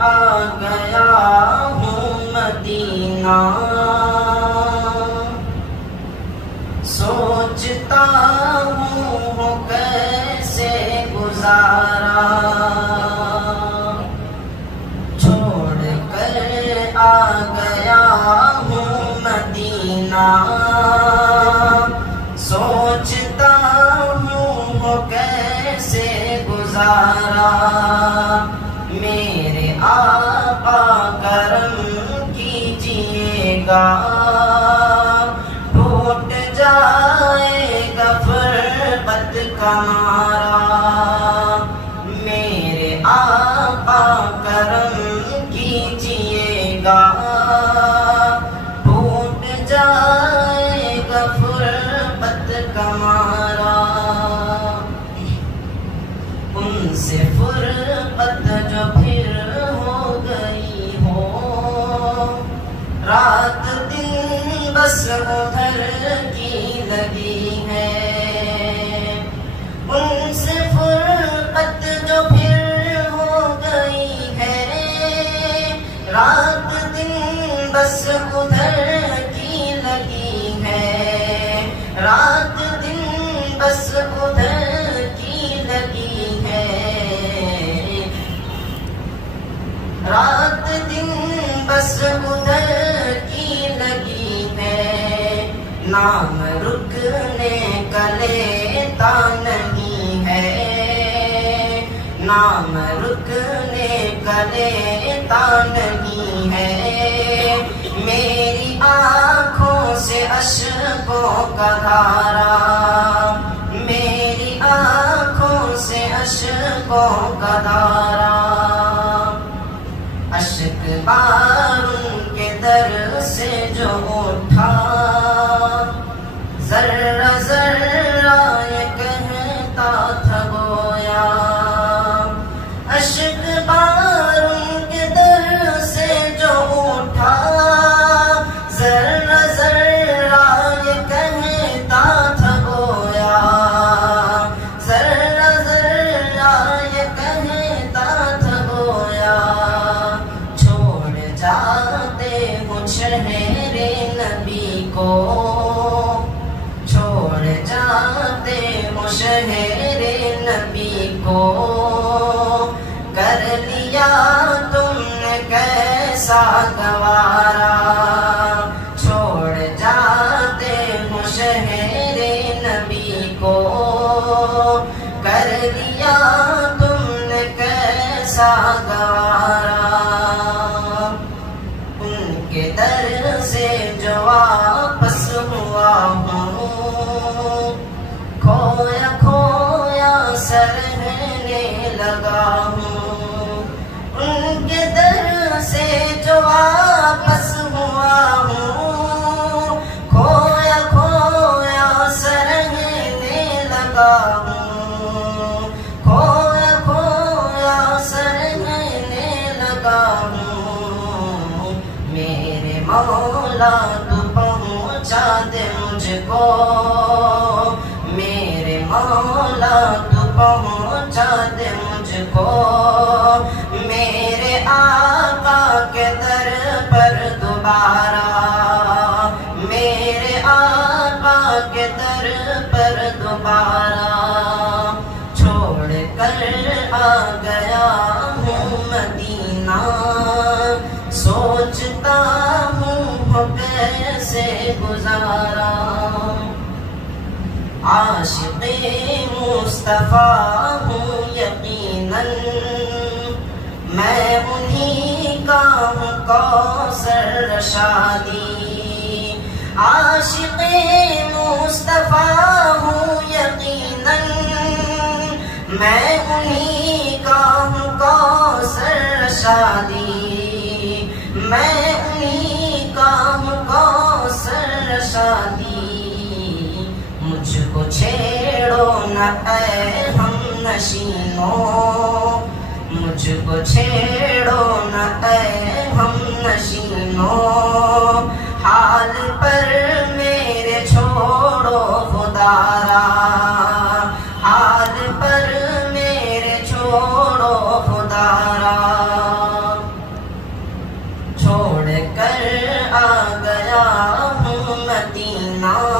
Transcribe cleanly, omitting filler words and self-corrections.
آ گیا ہوں مدینہ، سوچتا ہوں کیسے گزارا، چھوڑ کر آ گیا ہوں مدینہ، سوچتا ہوں کیسے گزارا، میرے آقا کرم کیجئے گا، ٹوٹ جائے گا فرقت کا مارا، میرے آقا کرم کیجئے گا، ٹوٹ جائے گا فرقت کا مارا، ان سے فرقت جو پھر ہو گئی ہو، رات دن بس ادھر کی لگی ہے، ان سے فرقت جو پھر ہو گئی ہے، رات دن بس ادھر کی لگی ہے، رات دن بس ادھر کی لگی ہے، رات دن بس ادھر کی لگی ہے، نام رکنے کا لیتا نہیں ہے، نام رکنے کا لیتا نہیں ہے، میری آنکھوں سے اشکوں کا دھارا، میری آنکھوں سے اشکوں کا دھارا، اشک بار ان کے در سے جو اٹھا، ذرہ ذرہ یہ کہتا تھا گویا، اشک بار ان کے در سے جو اٹھا، ذرہ ذرہ یہ کہتا تھا گویا، ذرہ ذرہ یہ کہتا تھا گویا، چھوڑ جاتے ہوں شہر نبی کو، چھوڑ جاتے ہوں شہر نبی کو، کر لیا تم نے کیسا گوارا، چھوڑ جاتے ہوں شہر نبی کو، کر لیا تم نے کیسا گوارا، ان کے در سے جو واپس ہوا ہوں، کھویا کھویا سا رہنے لگا ہوں، ان کے در سے جو واپس ہوا ہوں، کھویا کھویا سا رہنے لگا ہوں، کھویا کھویا سا رہنے لگا ہوں، میرے مولا تو پہنچا دے مجھ کو، میرے مولا تو پہنچا دے مجھ کو، میرے آقا کے در پر دوبارہ، میرے آقا کے در پر دوبارہ، چھوڑ کر آ گیا ہوں مدینہ، سوچتا ہوں کیسے گزارا، عاشق مصطفیٰ ہوں یقیناً، میں انہی کا ہوں کوثر رشادی، عاشق مصطفیٰ ہوں یقیناً، میں انہی کا ہوں کوثر رشادی، میں انہی کا ہوں کوثر رشادی، مجھ کو چھیڑو نہ اے ہم نشینوں، مجھ کو چھیڑو نہ اے ہم نشینوں، حال پر میرے چھوڑو خدا را، حال پر میرے چھوڑو خدا را، مدینہ